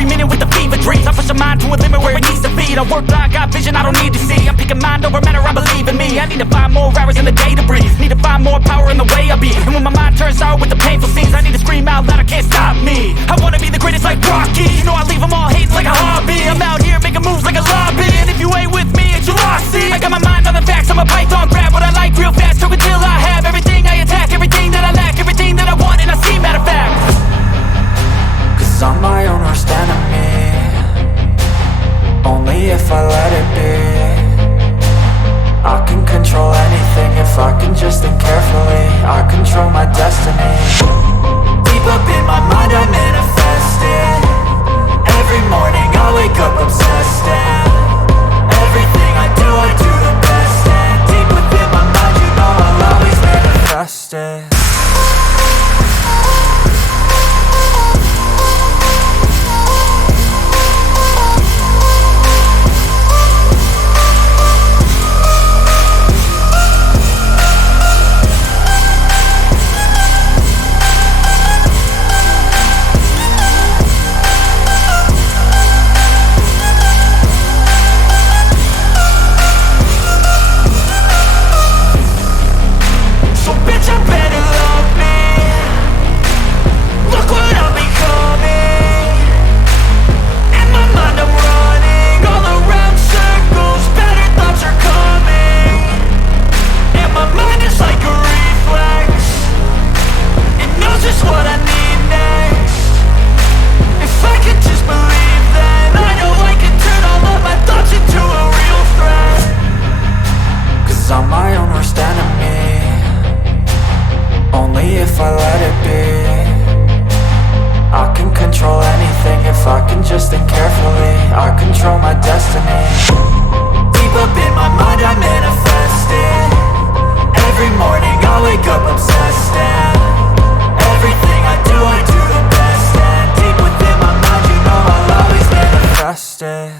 every minute with the fever dreams. I push a mind to a limit where it needs to be. I work blind, got vision I don't need to see. I'm picking mind over matter, I believe in me. I need to find more hours in the day to breathe. Need to find more power in the way I be. And when my mind turns sour with the painful scenes, I need to scream out loud, I can't stop me. I wanna be the greatest like Rocky. You know I leave them all hating like a hobby. I'm out here making moves like a lobby. And if you ain't with me, it's your loss, see. I got my mind on the facts, I'm a python, grab what I like real fast. Choke until I have everything I attack, everything that I lack, everything that I want, and I see, matter of fact. Cause I'm my own worst enemy, only if I let it be. I can control anything if I can just think carefully. I control my destiny. Deep up in my mind I manifest it. Every morning I wake up obsessed, and everything I do the best. And deep within my mind you know I'll always manifest it. I'm my own worst enemy, only if I let it be. I can control anything if I can just think carefully. I control my destiny. Deep up in my mind I manifest it. Every morning I wake up obsessed, and everything I do the best. And deep within my mind you know I'll always manifest it.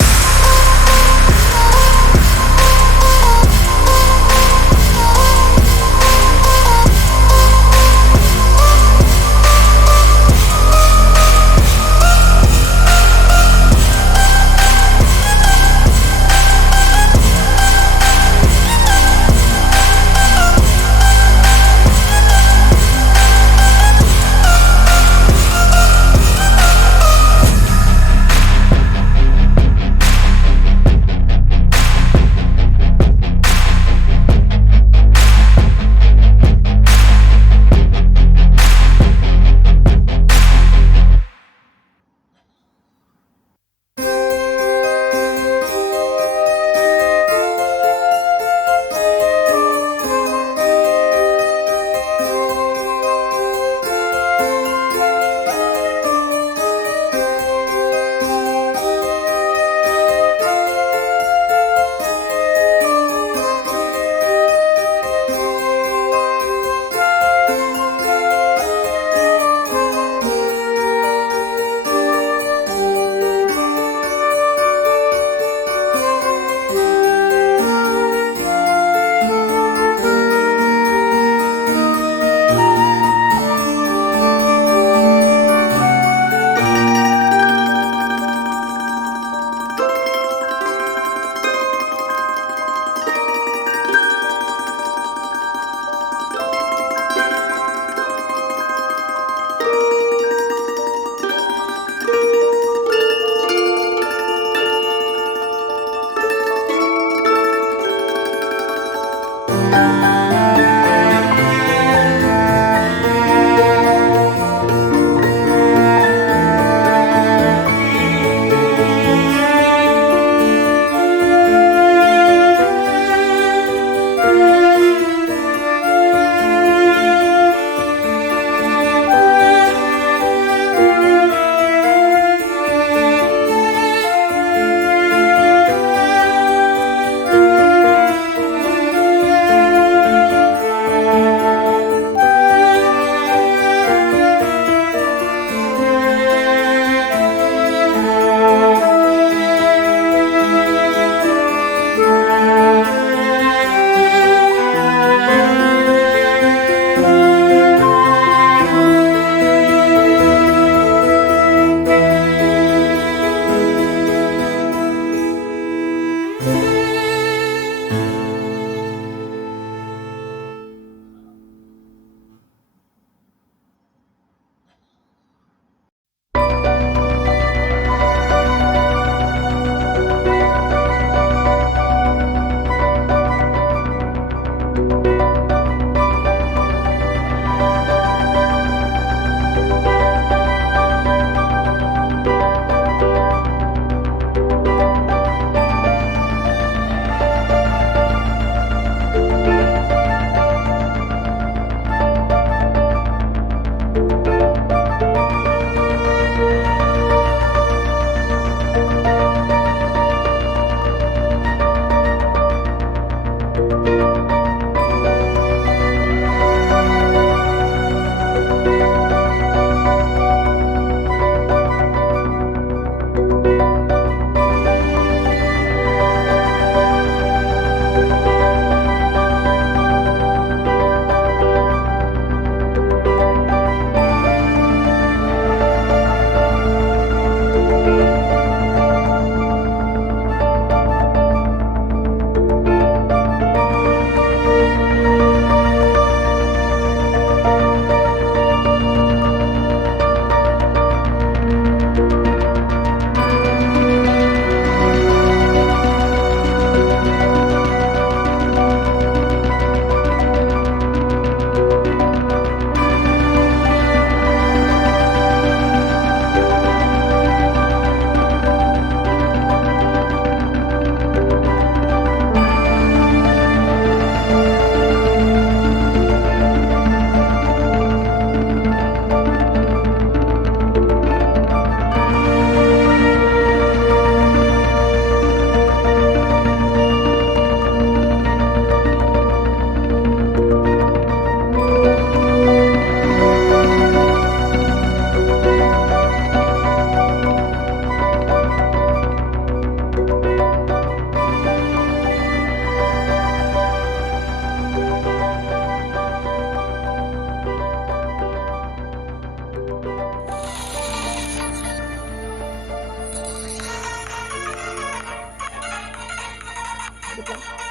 Bye-bye.